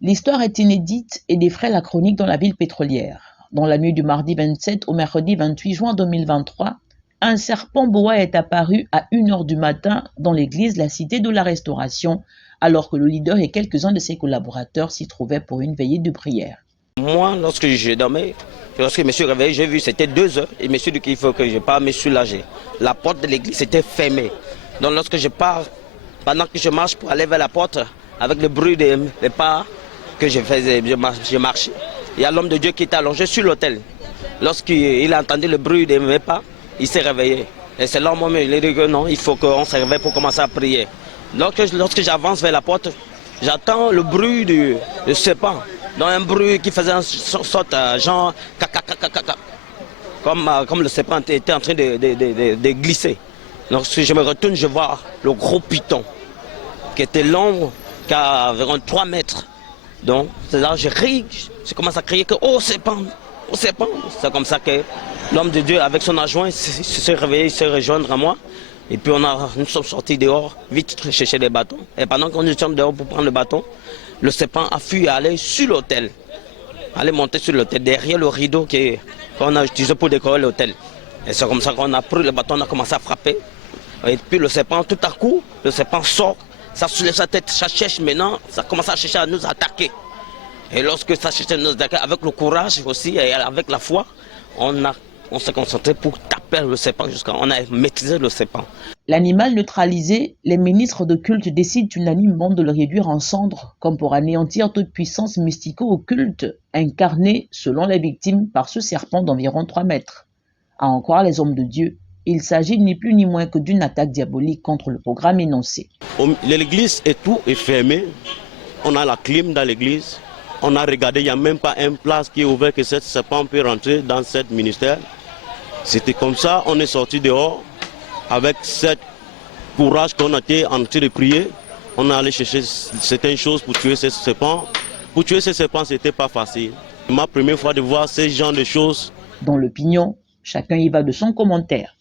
L'histoire est inédite et défraie la chronique dans la ville pétrolière. Dans la nuit du mardi 27 au mercredi 28 juin 2023, un serpent boa est apparu à 1h du matin dans l'église La Cité de la Restauration, alors que le leader et quelques-uns de ses collaborateurs s'y trouvaient pour une veillée de prière. Moi, lorsque je dormais, lorsque je me suis réveillé, j'ai vu c'était 2 heures et je me suis dit qu'il faut que je parte me soulager. La porte de l'église était fermée. Donc lorsque je pars, pendant que je marche pour aller vers la porte, avec le bruit des pas que je faisais, je marchais. Il y a l'homme de Dieu qui était allongé sur l'autel. Lorsqu'il a entendu le bruit de mes pas, il s'est réveillé. Et c'est là où il a dit que non, il faut qu'on se réveille pour commencer à prier. Lorsque j'avance vers la porte, j'entends le bruit du serpent. Donc un bruit qui faisait une sorte genre comme le serpent était en train de glisser. Lorsque je me retourne, je vois le gros python qui était long, qui a environ 3 mètres. Donc c'est là que je ris, je commence à crier que oh serpent, oh serpent. C'est comme ça que l'homme de Dieu avec son adjoint s'est réveillé, il s'est rejoindre à moi. Et puis nous sommes sortis dehors, vite chercher des bâtons. Et pendant qu'on était dehors pour prendre le bâton, le serpent a fui et allait sur l'hôtel. Aller monter sur l'hôtel, derrière le rideau qu'on a utilisé pour décorer l'hôtel. Et c'est comme ça qu'on a pris le bâton, on a commencé à frapper. Et puis le serpent, tout à coup, le serpent sort, ça soulève sa tête, ça cherche maintenant, ça commence à chercher à nous attaquer. Et lorsque ça cherche à nous attaquer, avec le courage aussi et avec la foi, on s'est concentré pour taper le serpent jusqu'à on a maîtrisé le serpent. L'animal neutralisé, les ministres de culte décident unanimement de le réduire en cendres, comme pour anéantir toute puissance mystico-occulte incarnée, selon les victimes, par ce serpent d'environ 3 mètres. À en croire les hommes de Dieu, il s'agit ni plus ni moins que d'une attaque diabolique contre le programme énoncé. L'église et tout est fermé. On a la clim dans l'église. On a regardé, il n'y a même pas une place qui est ouverte que ce serpent peut rentrer dans ce ministère. C'était comme ça, on est sorti dehors avec ce courage qu'on a été en train de prier. On est allé chercher certaines choses pour tuer ce serpent. Pour tuer ce serpent, ce n'était pas facile. C'est ma première fois de voir ce genre de choses. Dans l'opinion, chacun y va de son commentaire.